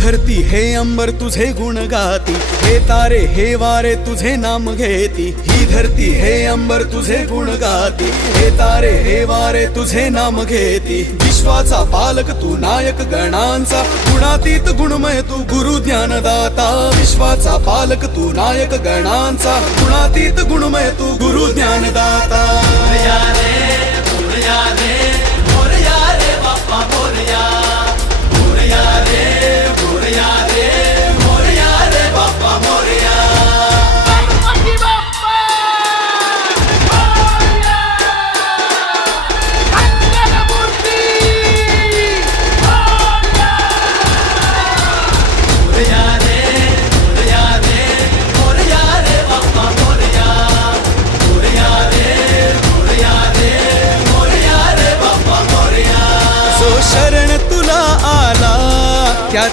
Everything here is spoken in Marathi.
धरती हे अंबर तुझे गुण गाती, हे तारे हे वारे तुझे नाम घेती। ही धरती हे अंबर तुझे गुण गाती, हे तारे हे वारे तुझे नाम घेती। विश्वाचा पालक तू नायक गणांचा, गुणातीत गुणमय तू गुरु ज्ञानदाता। विश्वाचा पालक तू नायक गणांचा, गुणातीत गुणमय तू गुरु ज्ञानदाता। मोरया रे मोरया रे बाप्पा मोरया, मोरया रे